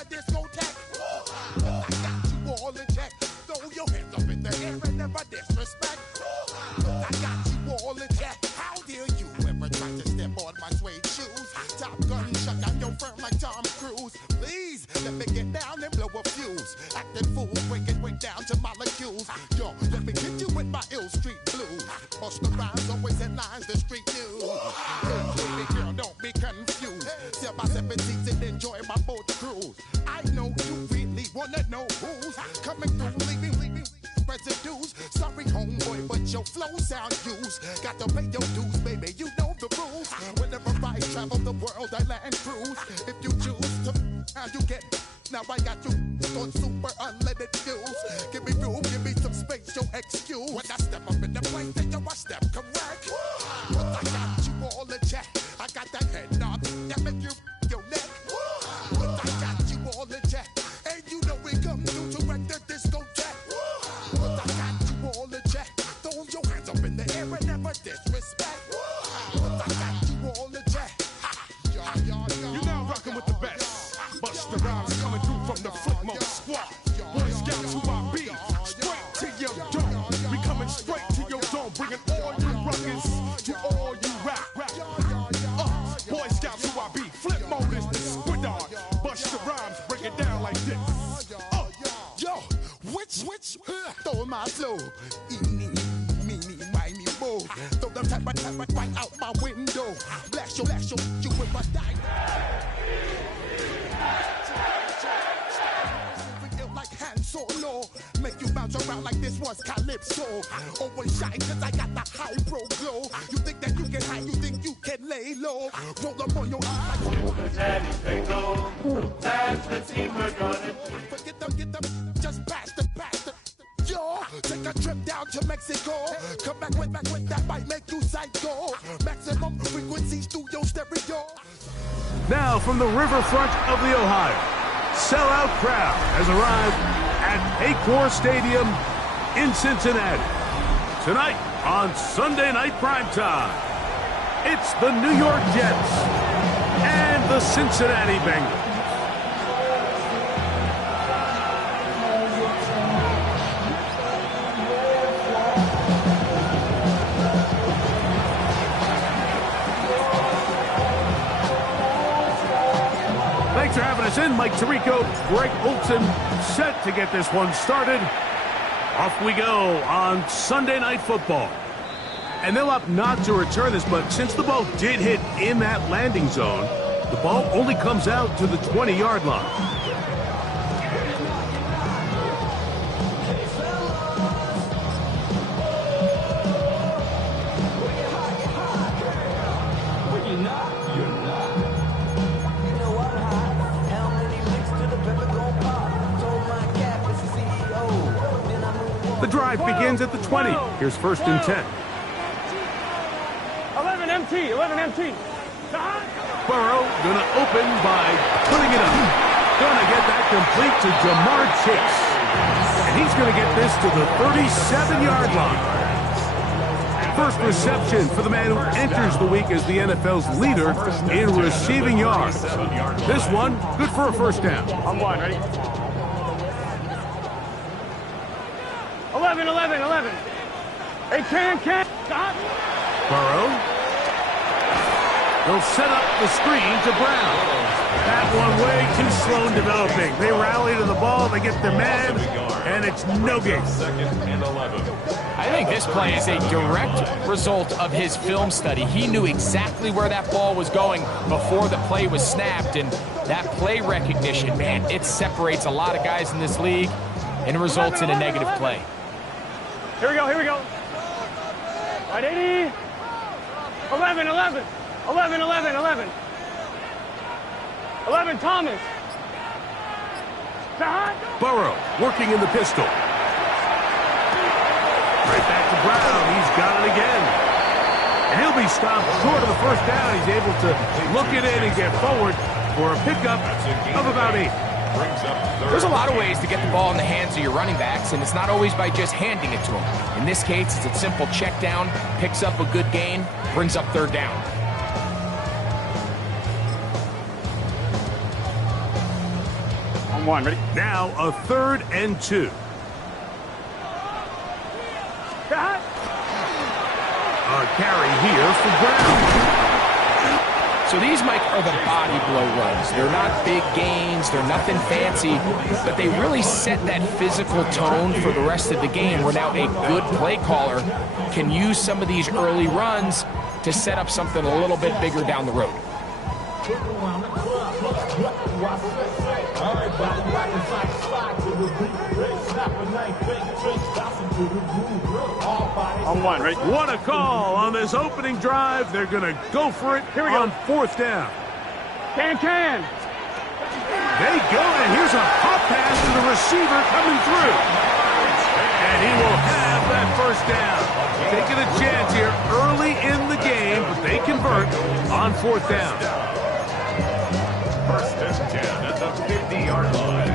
a discotheque. I got you all in check. Throw your hands up in the air and never disrespect. I got you all in check. How dare you ever try to step on my suede shoes? Top gun shut down your firm like Tom Cruise. Please let me get down and blow a fuse. Acting fool, break it way down to molecules. Yo, let me hit you with my ill street blues. Bust the rhymes, always headlines, the street news. Baby girl, don't be confused. Sell my 7 seats and enjoy my boat cruise. I know you really wanna know who's coming through, leaving residues. Sorry, homeboy, but your flow sound used. Got to pay your dues, baby, you know the rules. Whenever I travel the world, I land cruise. If you choose to, how you get. Now I got you on super unleaded fuels. Give me room, give me some space, your excuse. When I step up in the place, then I step correct. But I got you all in check. I got that head nod that make you your neck. But I got you all in check. And you know we come through to wreck the discotheque. But I got you all in check. Throw your hands up in the air and never disrespect. But I got you all in check. You're now rocking with the best. Busta Rhymes coming through from the Flip Mode Squad. Boy Scouts who I be. Straight to your dome. We coming straight to your dome. Bringing all you ruckus to all you rap. Boy Scouts who I be. Flip Mode is the squid on. Busta Rhymes break it down like this. Yo, which, throw my flow. Eeny, meeny, miny, mo. Throw them type right out my window. Blast you with my dynamite. Like Han Solo, make you bounce around like this was Calypso. Always shine cause I got the high pro glow. You think that you can hide, you think you can lay low. Roll up on your eyes like Daddy Bingo, that's the team we're gonna. Forget them, just pass the. Yo, take a trip down to Mexico. Come back with that might make you psycho. Maximum frequencies through your stereo. Now from the riverfront of the Ohio, sellout crowd has arrived at Paycor Stadium in Cincinnati. Tonight on Sunday Night Primetime, it's the New York Jets and the Cincinnati Bengals. Thanks for having us in. Mike Tirico, Greg Olson, set to get this one started. Off we go on Sunday Night Football. And they'll opt not to return this, but since the ball did hit in that landing zone, the ball only comes out to the 20-yard line. The drive begins at the 20. Here's 1st and 10. 11 MT. Burrow gonna open by putting it up. Gonna get that complete to Jamar Chase. And he's gonna get this to the 37-yard line. First reception for the man who enters the week as the NFL's leader in receiving yards. This one, good for a first down. I'm blind, ready? 11. Hey, can. Stop. Burrow. They'll set up the screen to Brown. That one way too slow in developing. They rally to the ball, they get their man, and it's no gain. 2nd and 11. I think this play is a direct result of his film study. He knew exactly where that ball was going before the play was snapped, and that play recognition, man, it separates a lot of guys in this league, and it results in a negative play. Here we go. Right, 80. 11. 11, Thomas. Burrow working in the pistol. Right back to Brown. He's got it again. And he'll be stopped short of the first down. He's able to look it in and get forward for a pickup of about 8. There's a lot of ways to get the ball in the hands of your running backs, and it's not always by just handing it to them. In this case, it's a simple check down, picks up a good gain, brings up 3rd down. On one, ready? Now a 3rd and 2. A carry here for Brown. So these, Mike, are the body blow runs. They're not big gains, they're nothing fancy, but they really set that physical tone for the rest of the game, where now a good play caller can use some of these early runs to set up something a little bit bigger down the road. On one, ready? What a call on this opening drive. They're going to go for it Here we on go. 4th down. Can. They go, and here's a pop pass to the receiver coming through. And he will have that 1st down. Taking a chance here early in the game, but they convert on 4th down. 1st and 10 at the 50-yard line.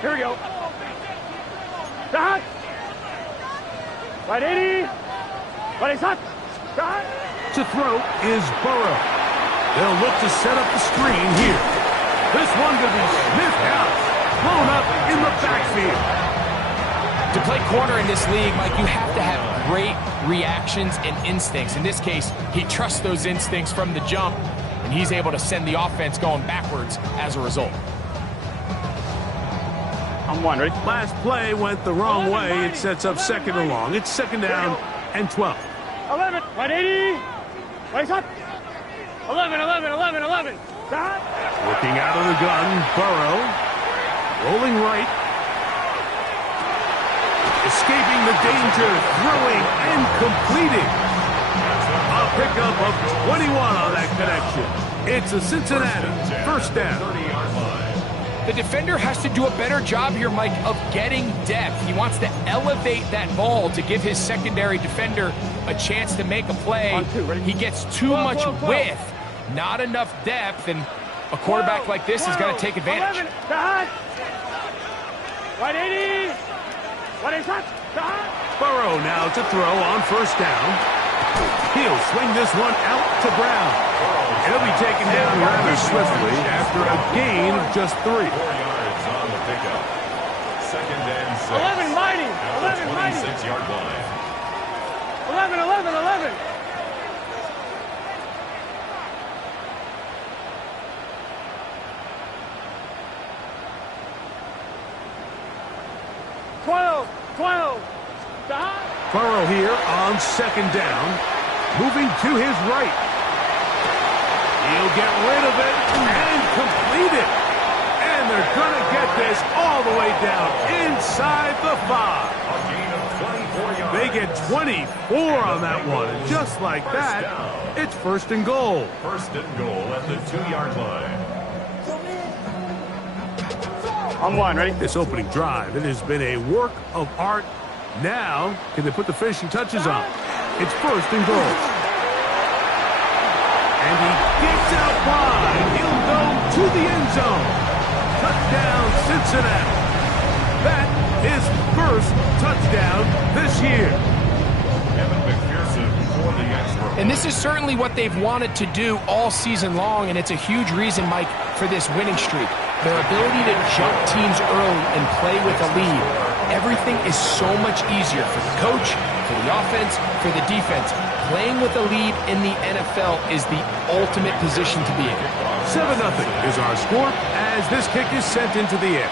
Here we go. Start. Right 80. Right shot. Start. To throw is Burrow. They'll look to set up the screen here. This one could be sniffed out, blown up in the backfield. To play corner in this league, Mike, you have to have great reactions and instincts. In this case, he trusts those instincts from the jump, and he's able to send the offense going backwards as a result. On one, ready? Last play went the wrong way. It sets up 2nd and long. It's 2nd down and 12. 11. Right 80. Right shot. 11. Start. Working out of the gun, Burrow. Rolling right. Escaping the danger, throwing and completing. A pickup of 21 on that connection. It's a Cincinnati 1st down. 30-yard line. The defender has to do a better job here, Mike, of getting depth. He wants to elevate that ball to give his secondary defender a chance to make a play. On two, ready? He gets too much width, not enough depth, and a quarterback like this is going to take advantage. 11. Start. Right 80. Right shot. Start. Burrow now to throw on 1st down. He'll swing this one out to Brown. He'll be taken down rather swiftly after a gain of just 3. 4 yards on the pickup. 2nd and 6. 11 mighty. At the 11 mighty. 26-yard line. 11. 12. Stop. Burrow here on 2nd down. Moving to his right. He'll get rid of it and complete it. And they're going to get this all the way down inside the 5. A gain of 24 yards. They get 24 on that one. And just like that, it's 1st and goal. 1st and goal at the 2-yard line. On one, ready? This opening drive, it has been a work of art. Now, can they put the finishing touches on? It's 1st and goal. And he gets out wide. He'll go to the end zone. Touchdown, Cincinnati. That is 1st touchdown this year. Evan McPherson for the extra. And this is certainly what they've wanted to do all season long, and it's a huge reason, Mike, for this winning streak. Their ability to jump teams early and play with a lead. Everything is so much easier for the coach, for the offense, for the defense. Playing with a lead in the NFL is the ultimate position to be in. 7-0 is our score as this kick is sent into the air.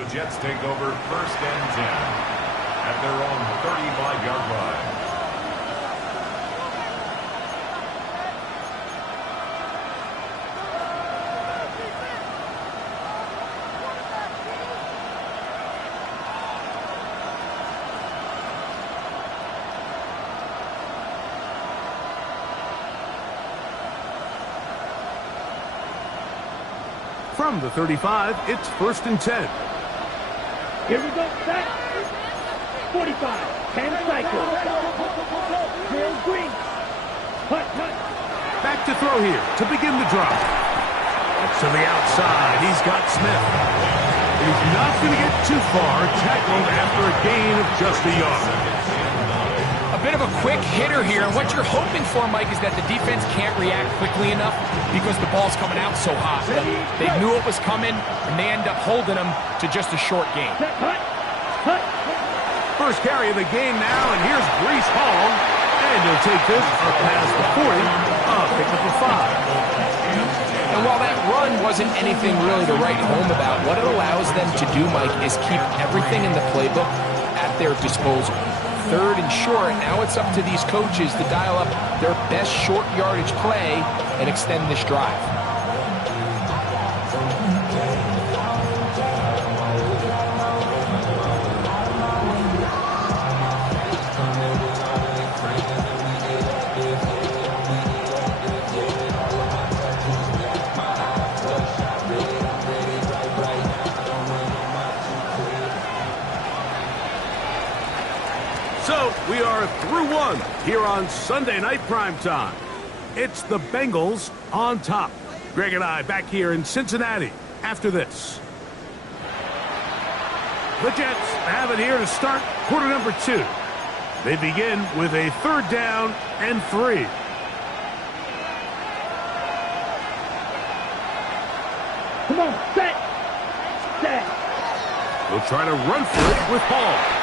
The Jets take over 1st and 10 at their own 35-yard line. From the 35, it's 1st and 10. Here we go. Back. 45. 10 cycles. Real green. Hut. Back to throw here to begin the drive. To the outside, he's got Smith. He's not going to get too far, tackled after a gain of just a yard. A bit of a quick hitter here, and what you're hoping for, Mike, is that the defense can't react quickly enough because the ball's coming out so hot. But they knew it was coming, and they end up holding them to just a short gain. First carry of the game now, and here's Breece Hall. And he'll take this up past the 40, pick up a 5. And while that run wasn't anything really to write home about, what it allows them to do, Mike, is keep everything in the playbook at their disposal. Third and short, now it's up to these coaches to dial up their best short yardage play and extend this drive. So we are through one here on Sunday Night Primetime. It's the Bengals on top. Greg and I back here in Cincinnati after this. The Jets have it here to start quarter number 2. They begin with a 3rd down and 3. Come on, set. They'll try to run for it with Hall.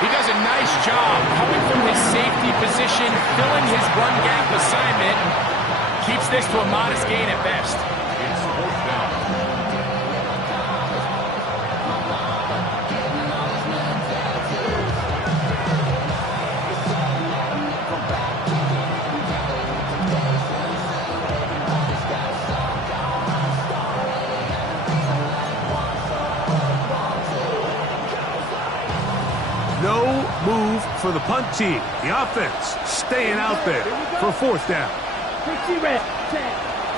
He does a nice job coming from his safety position, filling his run gap assignment. Keeps this to a modest gain at best. It's 4th down. No move for the punt team. The offense staying out there for 4th down.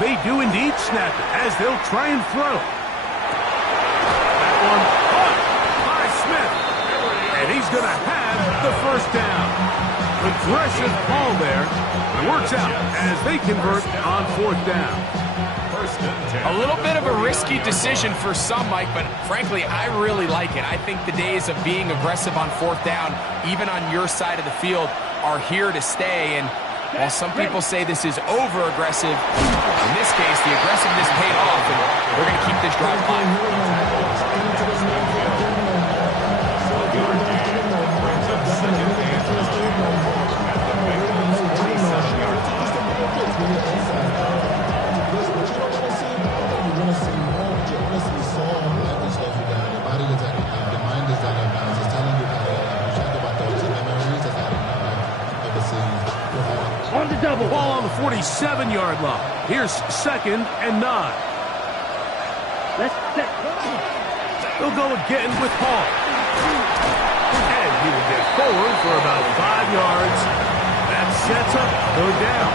They do indeed snap it as they'll try and throw. That one caught by Smith. And he's going to have the 1st down. Aggressive ball there. It works out as they convert on 4th down. A little bit of a risky decision for some, Mike, but frankly, I really like it. I think the days of being aggressive on 4th down, even on your side of the field, are here to stay. And while some people say this is over-aggressive, in this case, the aggressiveness paid off, and we're going to keep this drive alive. On the double. Ball on the 47-yard line. Here's 2nd and 9. Let's set. They'll go again with Hall. And he will get forward for about 5 yards. That sets up 3rd down.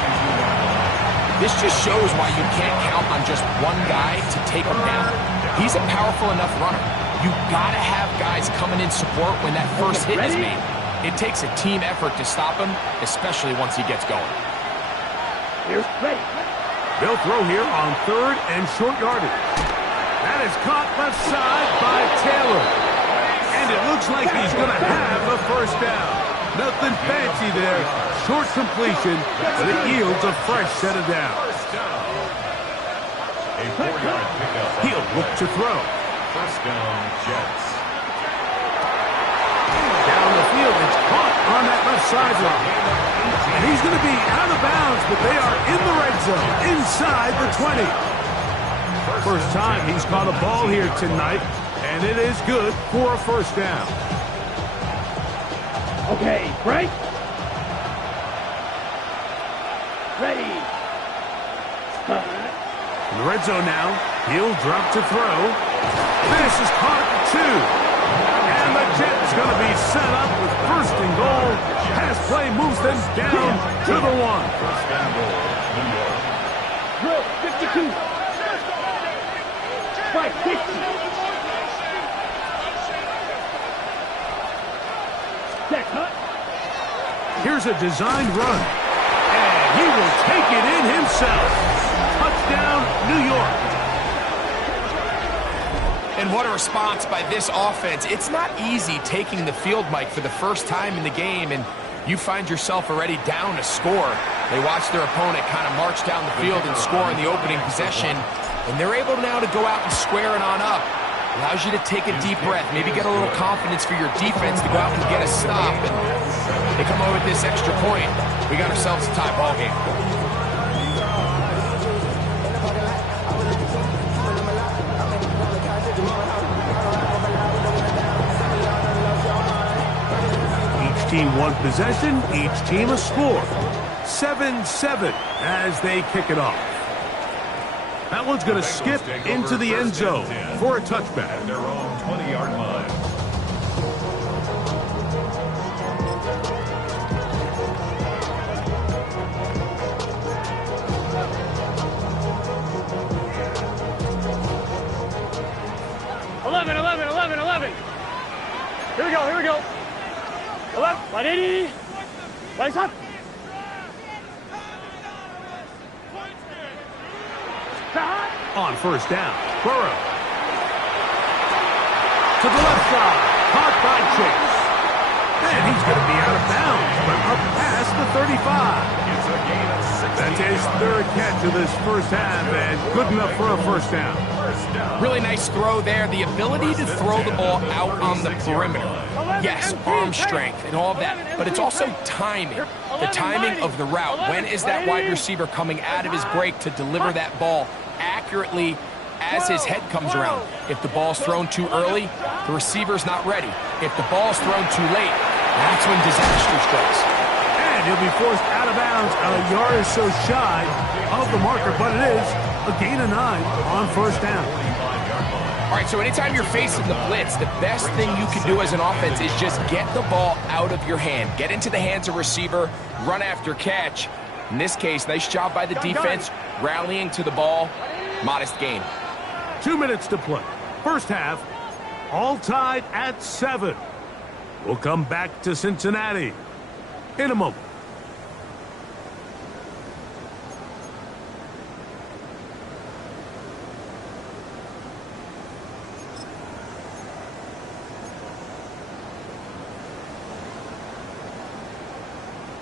This just shows why you can't count on just one guy to take him down. He's a powerful enough runner. You gotta have guys coming in support when that first hit is made. It takes a team effort to stop him, especially once he gets going. Here's ready. They'll throw here on 3rd and short yardage. That is caught left side by Taylor. And it looks like he's going to have the 1st down. Nothing fancy there. Short completion, but it yields a fresh set of downs. A 4-yard pickup. He'll look to throw. 1st down, Jets. Down the field, it's caught on that left sideline. And he's going to be out of bounds, but they are in the red zone, inside the 20. First time he's caught a ball here tonight, and it is good for a 1st down. Okay, break. Ready. In the red zone now, he'll drop to throw. This is caught at 2. And the Jets going to be set up with 1st and goal. Pass play moves them down to the 1. 1st and goal, New York. Drill 52. 550. Set cut. Here's a designed run. And he will take it in himself. Touchdown, New York. And what a response by this offense. It's not easy taking the field, Mike, for the first time in the game, and you find yourself already down a score. They watch their opponent kind of march down the field and score in the opening possession, and they're able now to go out and square it on up. Allows you to take a deep breath, maybe get a little confidence for your defense to go out and get a stop, and they come over with this extra point. We got ourselves a tie ball game. Each team one possession, each team a score. 7-7 as they kick it off. That one's going to skip into the end zone for a touchback. At their own 20-yard line. Eleven. Here we go. 11, 180. Lights up. On first down, Burrow. To the left side, caught by Chase. And he's going to be out of bounds, but up past the 35. It's a gain of 6. That's his third catch of this first half, and good enough for a first down. Really nice throw there. The ability to throw the ball out on the perimeter. Yes, arm strength and all of that, but it's also timing. The timing of the route. When is that wide receiver coming out of his break to deliver that ball accurately as his head comes around? If the ball's thrown too early, the receiver's not ready. If the ball's thrown too late, that's when disaster strikes. And he'll be forced out of bounds a yard or so shy of the marker, but it is a gain of 9 on first down. All right, so anytime you're facing the blitz, the best thing you can do as an offense is just get the ball out of your hand. Get into the hands of receiver, run after catch. In this case, nice job by the defense, rallying to the ball. Modest gain. 2 minutes to play. First half, all tied at 7. We'll come back to Cincinnati in a moment.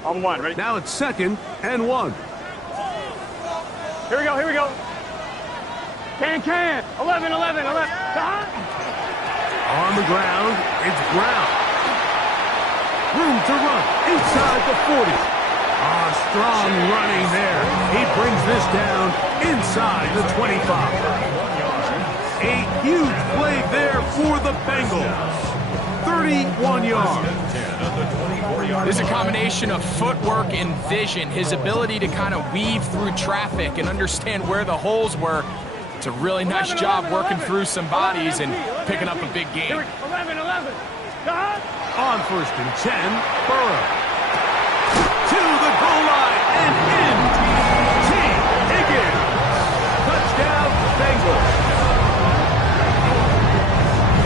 On one, ready? Now it's 2nd and 1. Here we go. Can. 11. On the ground, it's Brown. Room to run inside the 40. Strong running there. He brings this down inside the 25. A huge play there for the Bengals. 31 yards. There's a combination of footwork and vision, his ability to kind of weave through traffic and understand where the holes were. It's a really nice job working through some bodies and picking up a big game. 11. On 1st and 10, Burrow. To the goal line and in. T. Higgins. Touchdown, Bengals.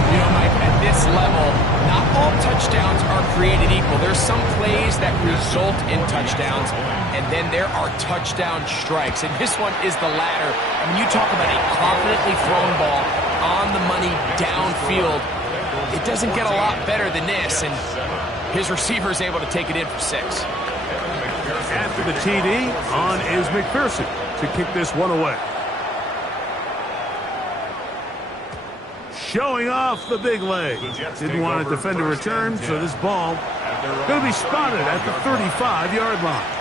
You know, Mike, at this level, not all touchdowns are created equal. There's some plays that result in touchdowns, and then there are touchdown strikes, and this one is the latter. And when you talk about a confidently thrown ball on the money downfield, it doesn't get a lot better than this, and his receiver is able to take it in for 6. After the TD, on is McPherson to kick this one away. Showing off the big leg. Didn't want to defend a return, so this ball going to be spotted at the 35-yard line.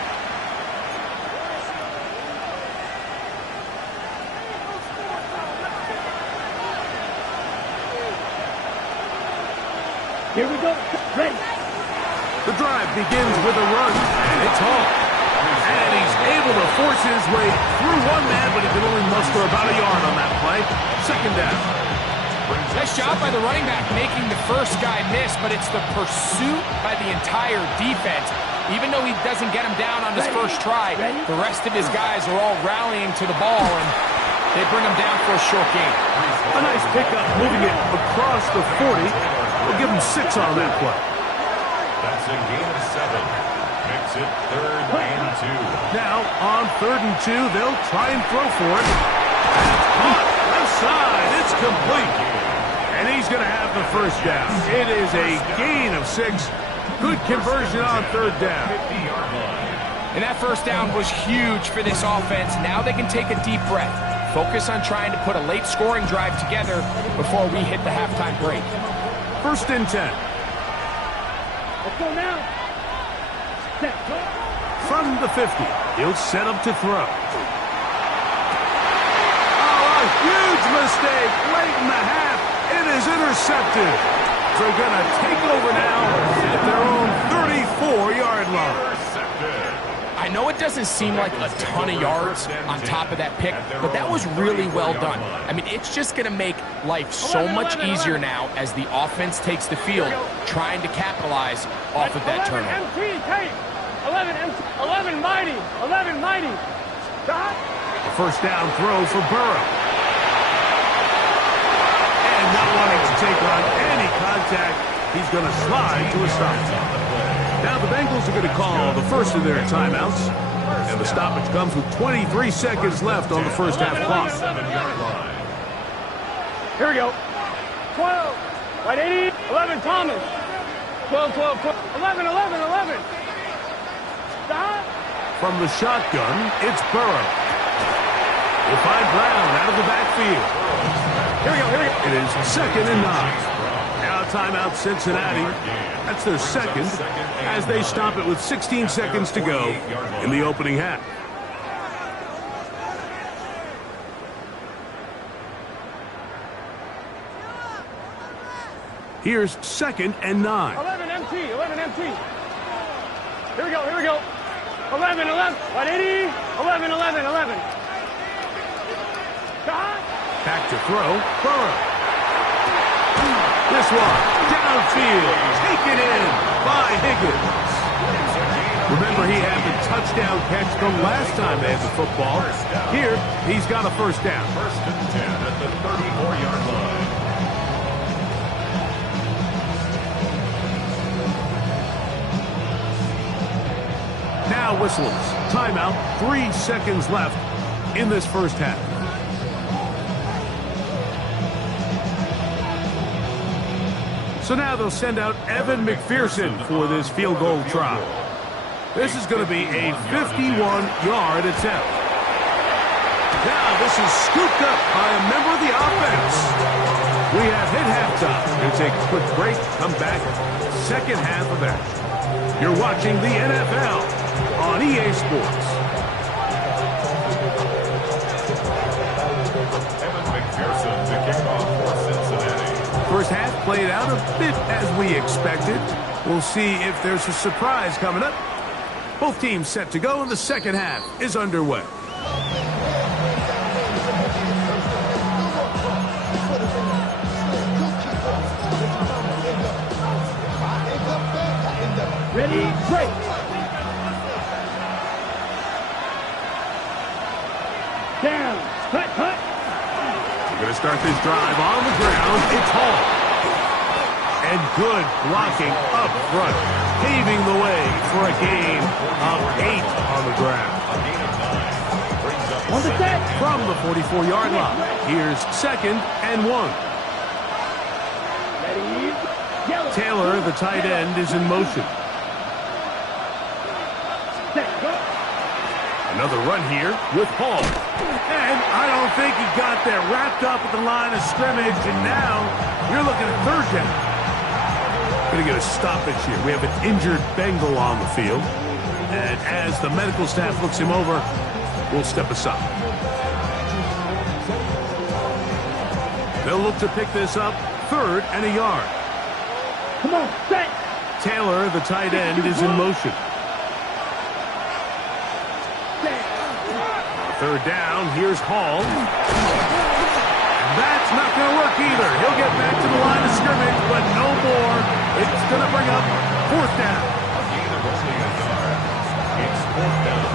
Here we go. Ready. The drive begins with a run, and it's home. And he's able to force his way through one man, but he can only muster about a yard on that play. 2nd down. Nice job by the running back making the first guy miss, but it's the pursuit by the entire defense. Even though he doesn't get him down on his first try, the rest of his guys are all rallying to the ball, and they bring him down for a short gain. A nice pickup, moving it across the 40. We'll give him 6 on that play. That's a gain of 7. Makes it 3rd and 2. Now, on 3rd and 2, they'll try and throw for it. That's caught. Left side. It's complete. the first down. It is a gain of 6. Good conversion on third down. And that first down was huge for this offense. Now they can take a deep breath. Focus on trying to put a late scoring drive together before we hit the halftime break. First and 10. Let's go now. Set. From the 50, he'll set up to throw. Oh, a huge mistake late in the half. It is intercepted. They're going to take over now at their own 34-yard line. I know it doesn't seem like a ton of yards on top of that pick, but that was really well done. I mean, it's just going to make life so much easier now as the offense takes the field, trying to capitalize off of that turnover. 11 mighty. 11 mighty. Stop. A first down throw for Burrow. And not wanting to take on any contact, he's going to slide to a stop. Now the Bengals are going to call the first of their timeouts. And the stoppage comes with 23 seconds left on the first half clock. Here we go. 12. Right 80. 11 Thomas. 12. 11. Stop. From the shotgun, it's Burrow. We'll find Brown out of the backfield. Here we go. It is 2nd and 9. Now timeout Cincinnati. That's their second as they stop it with 16 seconds to go in the opening half. Here's 2nd and 9. 11 empty. Here we go. 11. 180. 11. Stop. Back to throw. Burrow. This one, downfield, taken in by Higgins. Remember, he had the touchdown catch the last time they had the football. Here, he's got a first down. First and 10 at the 34-yard line. Now whistles. Timeout. 3 seconds left in this first half. So now they'll send out Evan McPherson for this field goal try. This is going to be a 51-yard attempt. Now this is scooped up by a member of the offense. We have hit halftime. Going to take a quick break, come back, second half of action. You're watching the NFL on EA Sports. Evan McPherson to kick off for Cincinnati. First half played out a bit as we expected. We'll see if there's a surprise coming up. Both teams set to go, and the second half is underway. Ready, break. Down. Cut. We're going to start this drive on the ground. It's Hall. And good blocking up front, paving the way for a gain of 8 on the ground. On the set. From the 44-yard line, here's 2nd and 1. Ready. Yellow. Taylor, the tight end, is in motion. Set. Go. Another run here with Hall. And I don't think he got there, wrapped up at the line of scrimmage, and now you're looking at third down. Going to get a stoppage here. We have an injured Bengal on the field. And as the medical staff looks him over, we'll step aside. They'll look to pick this up, 3rd and a yard. Come on, set. Taylor, the tight end, is in motion. Third down, here's Hall. That's not going to work either. He'll get back to the line of scrimmage, but no more. It's going to bring up 4th down. A gain of only a yard. It's 4th down.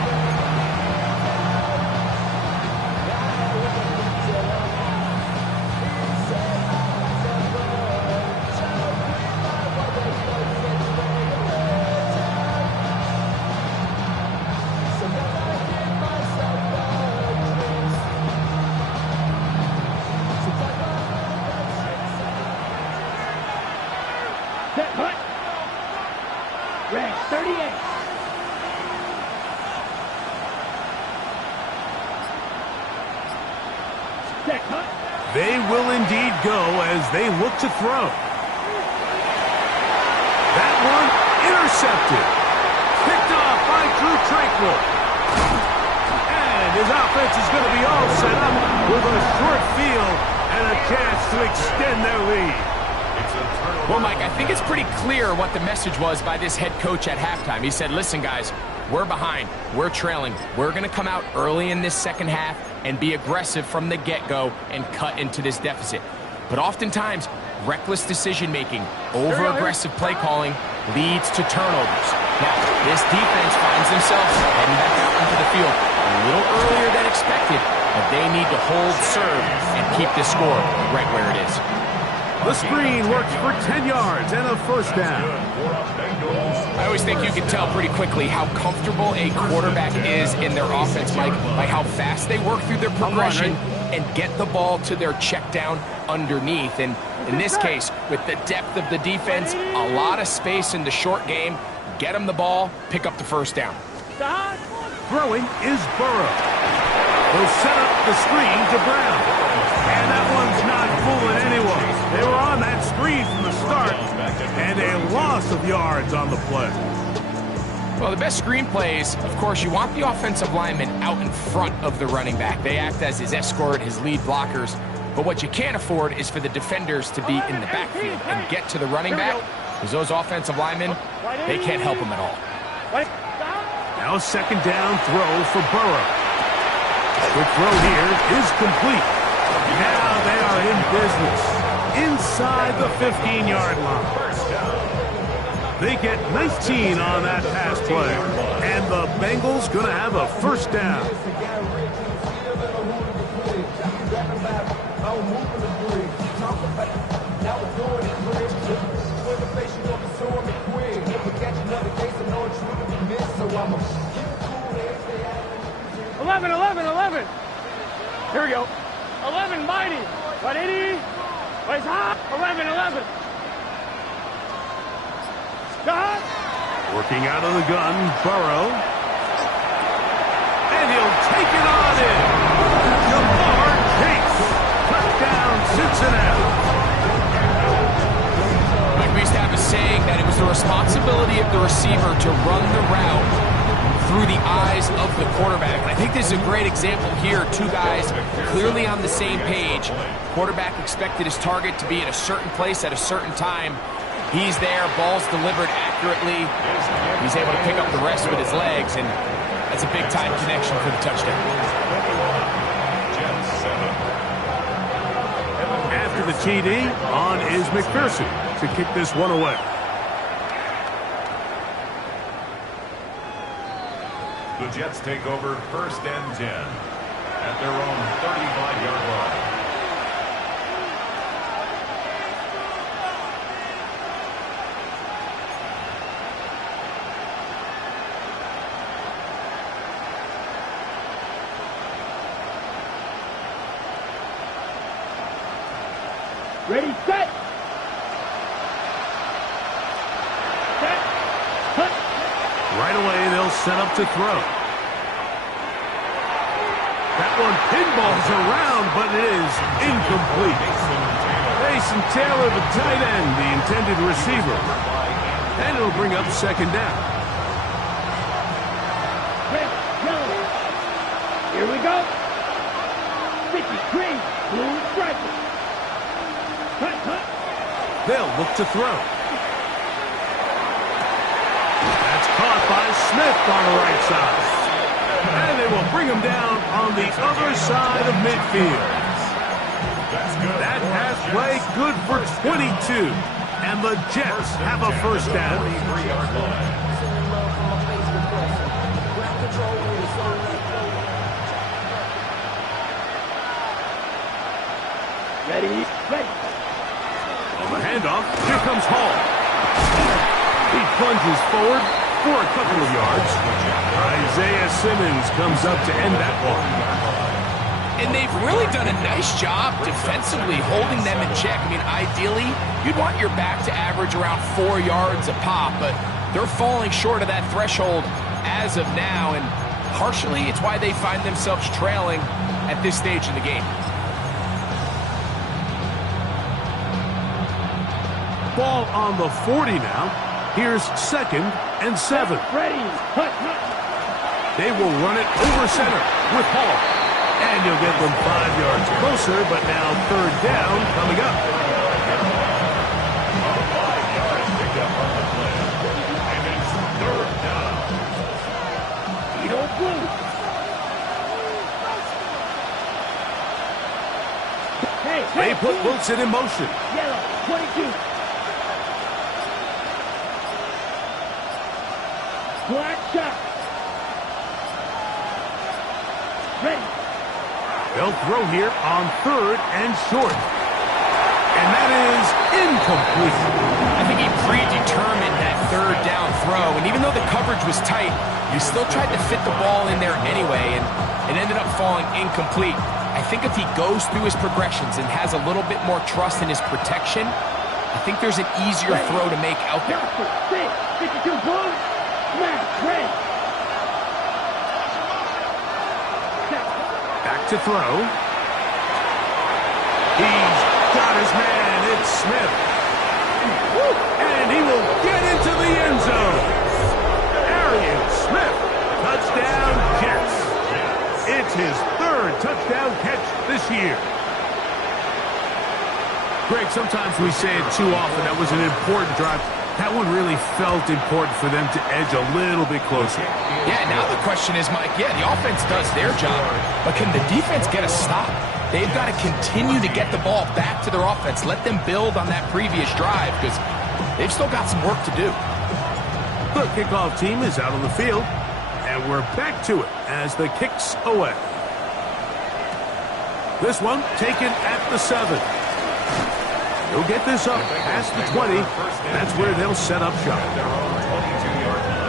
38. Set cut. They will indeed go as they look to throw. That one intercepted. Picked off by Drew Tranquil. And his offense is going to be all set up with a short field and a chance to extend their lead. Well, Mike, I think it's pretty clear what the message was by this head coach at halftime. He said, listen, guys, we're behind. We're trailing. We're going to come out early in this second half and be aggressive from the get-go and cut into this deficit. But oftentimes, reckless decision-making, over-aggressive play calling leads to turnovers. Now, this defense finds themselves heading back out into the field a little earlier than expected, but they need to hold serve and keep this score right where it is. The screen works for 10 yards and a first down. I always think you can tell pretty quickly how comfortable a quarterback is in their offense, Mike, by how fast they work through their progression and get the ball to their check down underneath. And in this case, with the depth of the defense, a lot of space in the short game, get them the ball, pick up the first down. Throwing is Burrow. He'll set up the screen to Brown. And that one's not fooling anyone. They were on that screen from the start, and a loss of yards on the play. Well, the best screen plays, of course, you want the offensive lineman out in front of the running back. They act as his escort, his lead blockers. But what you can't afford is for the defenders to be in the backfield and get to the running back, because those offensive linemen, they can't help them at all. Now a second down throw for Burrow. The throw here is complete. Now they are in business inside the 15-yard line. They get 19 on that pass play, and the Bengals going to have a first down. Eleven. Here we go. 11 mighty. 180. Place high. 11. Stop. Working out of the gun, Burrow. And he'll take it on in. Jamar Chase. Touchdown, Cincinnati. Like we used to have a saying that it was the responsibility of the receiver to run the route through the eyes of the quarterback. And I think this is a great example here. Two guys clearly on the same page. Quarterback expected his target to be in a certain place at a certain time. He's there, ball's delivered accurately. He's able to pick up the rest with his legs, and that's a big-time connection for the touchdown. After the TD, on is McPherson to kick this one away. The Jets take over first and 10 at their own 35-yard line. Ready, set. Right away, they'll set up to throw. That one pinballs around, but it is incomplete. Mason Taylor, the tight end, the intended receiver. And it'll bring up second down. Red, yellow. Here we go. 50, green, blue, striker. Cut. They'll look to throw. That's caught by Smith on the right side. And they will bring him down on the other side of midfield. That pass play good for 22. And the Jets have a first down. Ready. On the handoff, here comes Hall. He plunges forward for a couple of yards. Isaiah Simmons comes up to end that one. And they've really done a nice job defensively holding them in check. I mean, ideally, you'd want your back to average around 4 yards a pop, but they're falling short of that threshold as of now, and partially it's why they find themselves trailing at this stage in the game. Ball on the 40 now. Here's 2nd and 7. Ready. They will run it over center with Hall. And you'll get them 5 yards closer, but now 3rd down coming up. They put Wilson in motion. Yellow, 22. Black shot. Ready. They'll throw here on 3rd and short. And that is incomplete. I think he predetermined that 3rd down throw, and even though the coverage was tight, he still tried to fit the ball in there anyway, and it ended up falling incomplete. I think if he goes through his progressions and has a little bit more trust in his protection, I think there's an easier throw to make out there. Back to throw. He's got his man. It's Smith. And he will get into the end zone. Arian Smith. Touchdown, Jets. It's his 3rd touchdown catch this year. Greg, sometimes we say it too often. That was an important drive. That one really felt important for them to edge a little bit closer. Yeah, now the question is, Mike, the offense does their job, but can the defense get a stop? They've got to continue to get the ball back to their offense. Let them build on that previous drive, because they've still got some work to do. The kickoff team is out on the field, and we're back to it as the kick's away. This one taken at the 7. They'll get this up past the 20. That's where they'll set up shop. Their own 22-yard line.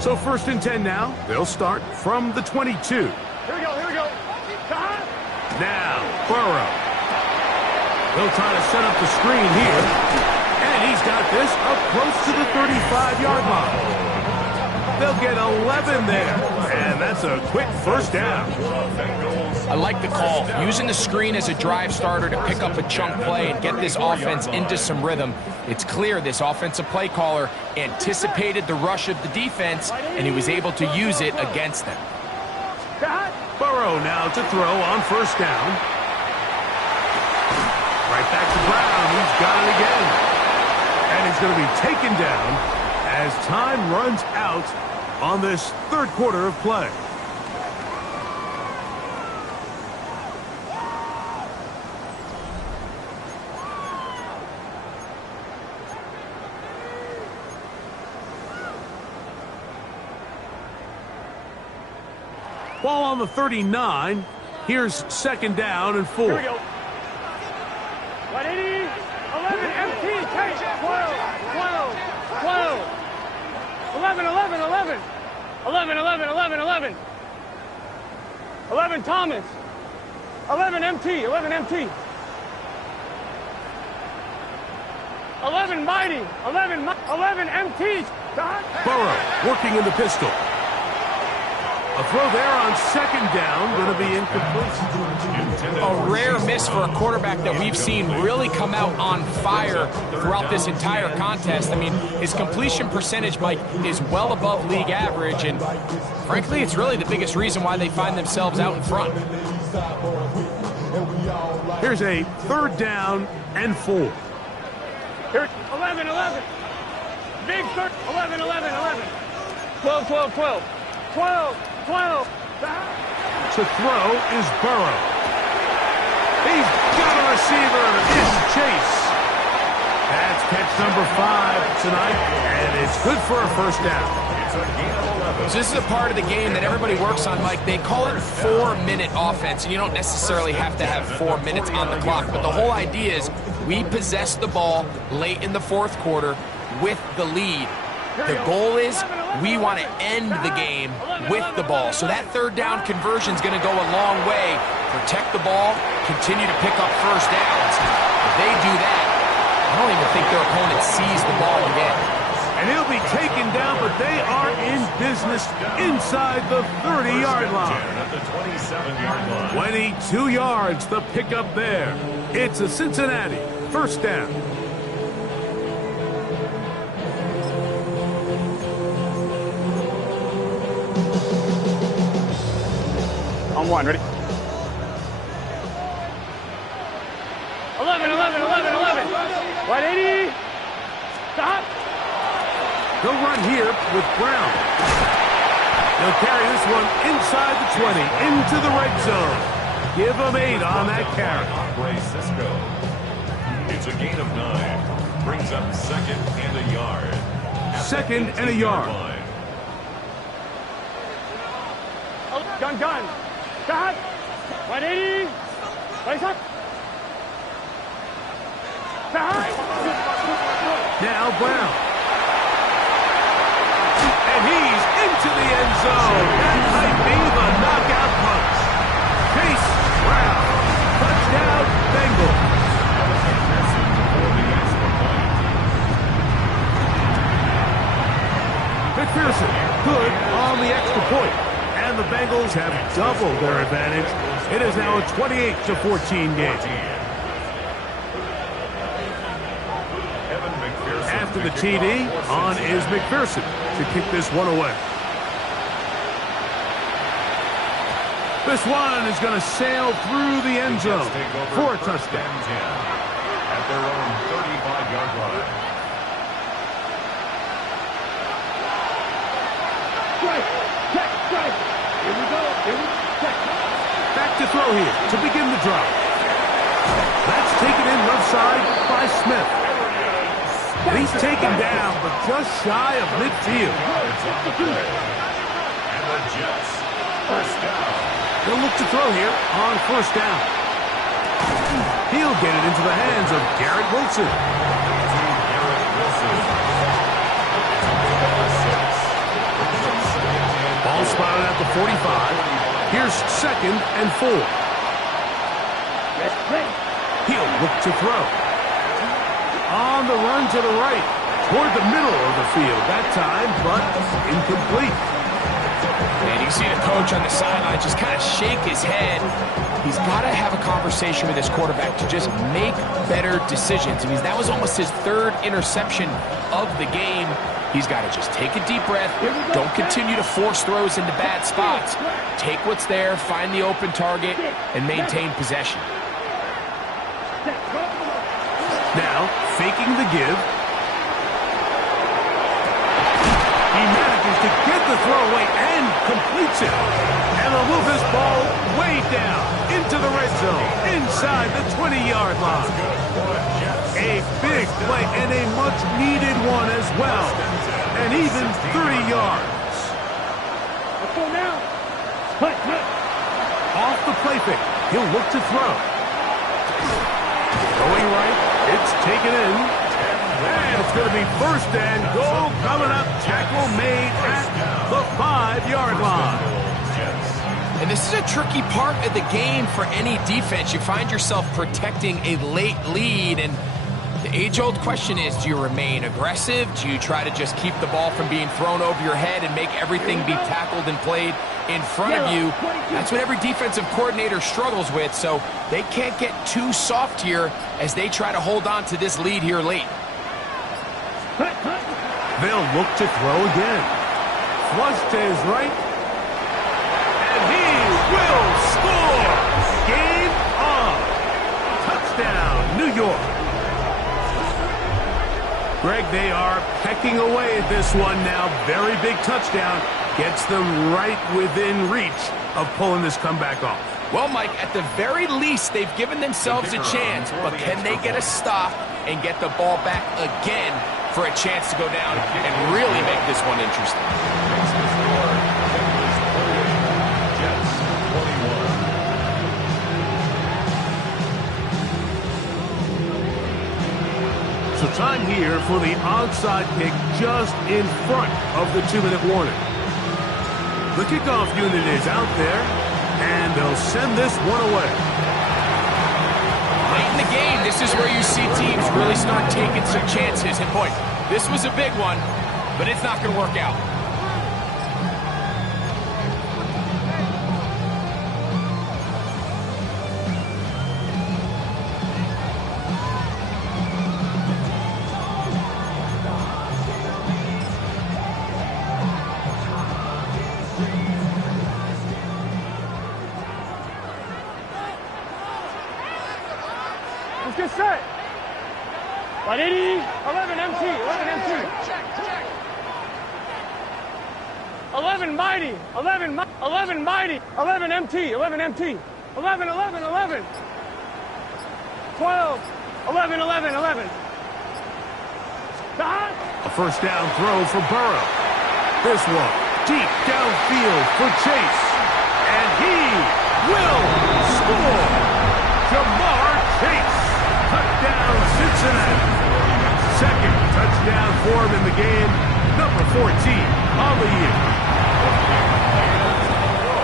So 1st and 10 now. They'll start from the 22. Here we go. Now, Burrow. He'll try to set up the screen here. And he's got this up close to the 35-yard line. They'll get 11 there. And that's a quick 1st down. I like the call. Using the screen as a drive starter to pick up a chunk play and get this offense into some rhythm. It's clear this offensive play caller anticipated the rush of the defense, and he was able to use it against them. Burrow now to throw on 1st down. Right back to Brown. He's got it again. And he's going to be taken down as time runs out on this 3rd quarter of play. Ball on the 39. Here's 2nd down and 4. Here we go. 180, 11, MT, take 12, 11, 11, 11. 11, Thomas. 11, MT, 11, MT. 11, Mighty. 11, MT. Burrow working in the pistol. A throw there on 2nd down, going to be incomplete. A rare miss for a quarterback that we've seen really come out on fire throughout this entire contest. I mean, his completion percentage, Mike, is well above league average, and frankly, it's really the biggest reason why they find themselves out in front. Here's a 3rd down and 4. Here, 11, 11. Big 11, 11, 11. 12, 12, 12. 12, 12. To throw is Burrow. He's got a receiver. It's Chase. That's catch number 5 tonight, and it's good for a 1st down. So this is a part of the game that everybody works on, Mike. They call it 4-minute offense, and you don't necessarily have to have 4 minutes on the clock, but the whole idea is We possessed the ball late in the fourth quarter with the lead. The goal is we want to end the game with the ball. So that third down conversion is going to go a long way. Protect the ball, continue to pick up first downs. If they do that, I don't even think their opponent sees the ball again. And he'll be taken down, but they are in business inside the 30-yard line. At the 27-yard line. 22 yards, the pickup there. It's a Cincinnati first down. On one, ready? 11, 11, 11, 11. 180. Stop. They'll run here with Brown. They'll carry this one inside the 20, into the red zone. Give them 8 on that carry. Cisco. It's a gain of 9. Brings up second and a yard. Second and a yard. Line. Gun. Stop. 180. Place up. Stop. Now Brown. And he's into the end zone. That might be the knockout punch. Chase Brown. Touchdown, Bengals. McPherson, good on the extra point. And the Bengals have doubled their advantage. It is now a 28-14 game. After the TD, on is McPherson to kick this one away. This one is going to sail through the end zone for a touchdown. At their own 35-yard line. Strike. Here we go. Back to throw here to begin the drive. That's taken in left side by Smith. And he's taken down, but just shy of midfield. And the Jets, first down. They'll look to throw here on first down. He'll get it into the hands of Garrett Wilson. Ball spotted at the 45. Here's second and 4. He'll look to throw. On the run to the right, toward the middle of the field that time, but incomplete. And you see the coach on the sideline just kind of shake his head. He's got to have a conversation with his quarterback to just make better decisions. I mean, that was almost his third interception of the game. He's got to just take a deep breath. Don't continue to force throws into bad spots. Take what's there, find the open target, and maintain possession. Now, faking the give. He manages to get the throw away and completes it. And they'll move this ball way down into the red zone, inside the 20-yard line. A big play and a much-needed one as well. And even 30 yards. Let's go now. Off the play fake. He'll look to throw. Going right. It's taken in. And it's going to be first and goal coming up. Tackle made at the 5-yard line. And this is a tricky part of the game for any defense. You find yourself protecting a late lead, and the age-old question is, do you remain aggressive? Do you try to just keep the ball from being thrown over your head and make everything be tackled and played in front of you? That's what every defensive coordinator struggles with, so they can't get too soft here as they try to hold on to this lead here late. They'll look to throw again. Flush to his right. And he will score! Game on! Touchdown, New York! Greg, they are pecking away at this one now. Very big touchdown. Gets them right within reach of pulling this comeback off. Well, Mike, at the very least, they've given themselves a chance, but can they get a stop and get the ball back again for a chance to go down and really make this one interesting? Time here for the onside kick just in front of the 2-minute warning. The kickoff unit is out there, and they'll send this one away. Late in the game, this is where you see teams really start taking some chances. And boy, this was a big one, but it's not going to work out. Let's get set. 180, 11 MT, 11 MT. 11 mighty, 11 mighty, 11 MT, 11 MT. 11, 11, 11. 12, 11, 11, 11. A first down throw for Burrow. This one deep downfield for Chase. And he will score. Jamar Chase. Touchdown, Cincinnati. Second touchdown for him in the game. Number 14 on the year.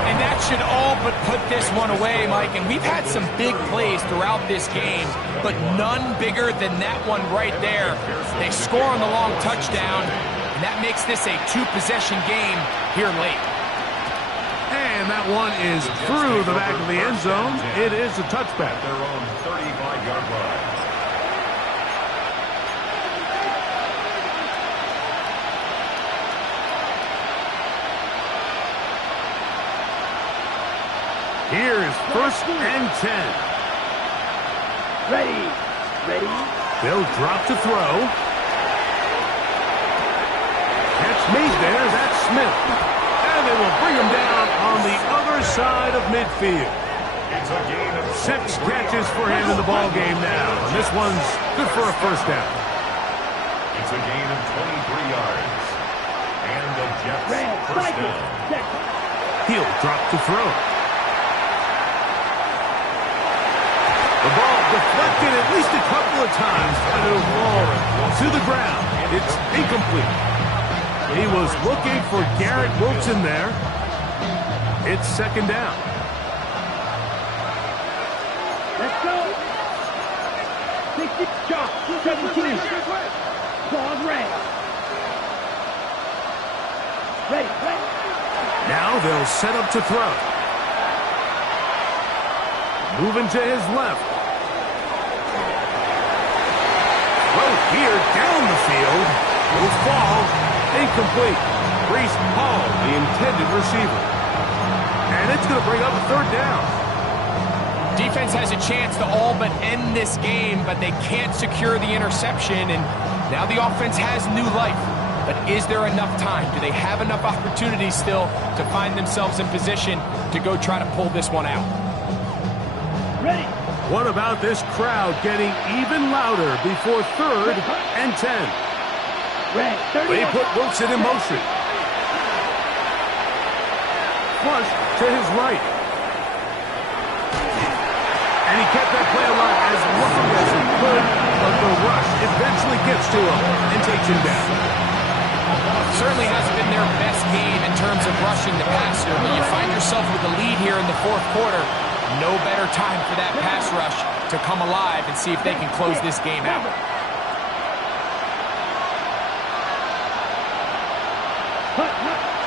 And that should all but put this one away, Mike. And we've had some big plays throughout this game, but none bigger than that one right there. They score on the long touchdown, and that makes this a two-possession game here late. And that one is through the back of the end zone. It is a touchback. Their own 35-yard line. Here is first and 10. Ready. They'll drop to throw. Catch made there. That's Smith. And they will bring him down on the other side of midfield. It's a gain of 6 catches for him in the ball game now. And this one's good for a first down. It's a gain of 23 yards. And the Jets first down. He'll drop to throw. The ball deflected at least a couple of times, but it'll roll to the ground. It's incomplete. He was looking for Garrett Wilson there. It's second down. Let's go. 60, shot, 17. Ball red. Ready. Now they'll set up to throw. Moving to his left. Throw here down the field. Will fall. Incomplete. Breece Hall, the intended receiver. And it's going to bring up a third down. Defense has a chance to all but end this game, but they can't secure the interception, and now the offense has new life. But is there enough time? Do they have enough opportunities still to find themselves in position to go try to pull this one out? Ready. What about this crowd getting even louder before third and 10? Red. 30. They put Wilson in motion. Flush to his right. And he kept that play alive as long as he could, but the rush eventually gets to him and takes him down. Certainly hasn't been their best game in terms of rushing the passer, but you find yourself with the lead here in the fourth quarter. No better time for that pass rush to come alive and see if they can close this game out.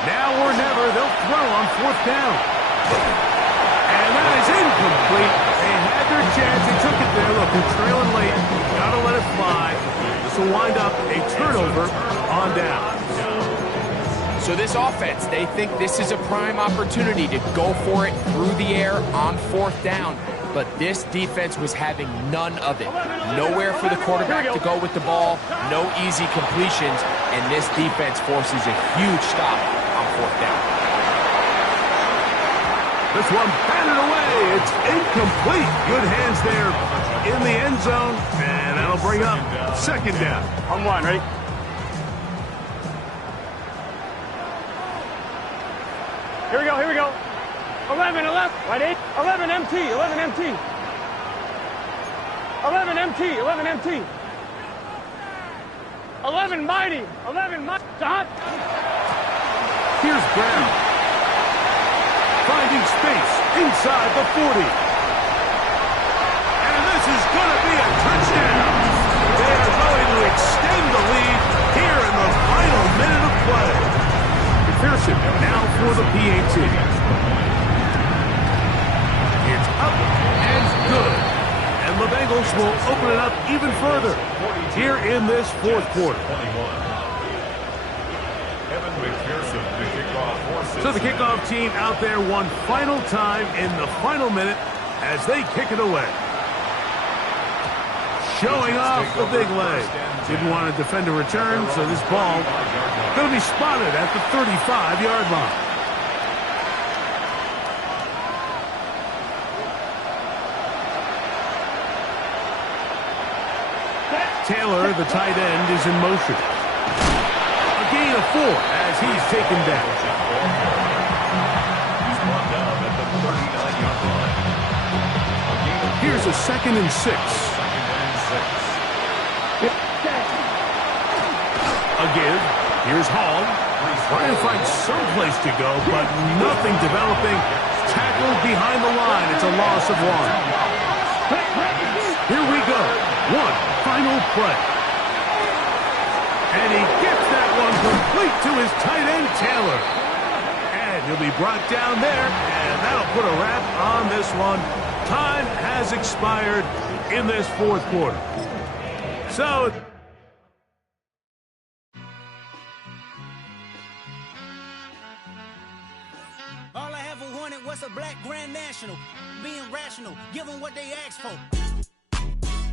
Now or never, they'll throw on fourth down. And that is incomplete. They had their chance. They took it there. Look, they're trailing late. Got to let it fly. This will wind up a turnover on down. So this offense, they think this is a prime opportunity to go for it through the air on fourth down. But this defense was having none of it. Nowhere for the quarterback to go with the ball, no easy completions, and this defense forces a huge stop on fourth down. This one batted away. It's incomplete. Good hands there in the end zone, and that'll bring up second down. On one, ready? Here we go. 11, 11, 11 MT, 11 MT. 11 MT, 11 MT. 11 mighty. 11 mighty. Here's Brown. Finding space inside the 40. And this is going to be a touchdown. They are going to extend the lead here in the final minute of play. McPherson now for the PAT. It's up and good. And the Bengals will open it up even further here in this fourth quarter. So the kickoff team out there one final time in the final minute as they kick it away. Showing off the big leg. Didn't want to defend a return, so this ball going to be spotted at the 35-yard line. Taylor, the tight end, is in motion. A gain of 4 as he's taken down. He's brought down at the 39-yard line. Here's a 2nd and 6. Again, here's Hall. Trying to find some place to go, but nothing developing. Tackled behind the line. It's a loss of 1. Here we go. One final play. And he gets that one complete to his tight end, Taylor. And he'll be brought down there, and that'll put a wrap on this one. Time has expired in this fourth quarter. So all I ever wanted was a black Grand National. Being rational, give them what they asked for.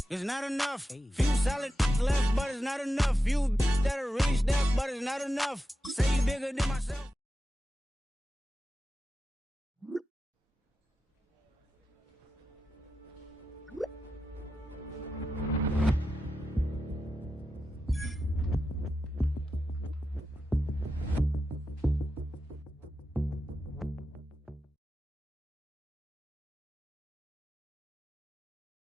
It's not enough. Few solid left, but it's not enough. Few that'll reach that, but it's not enough. Say you bigger than myself.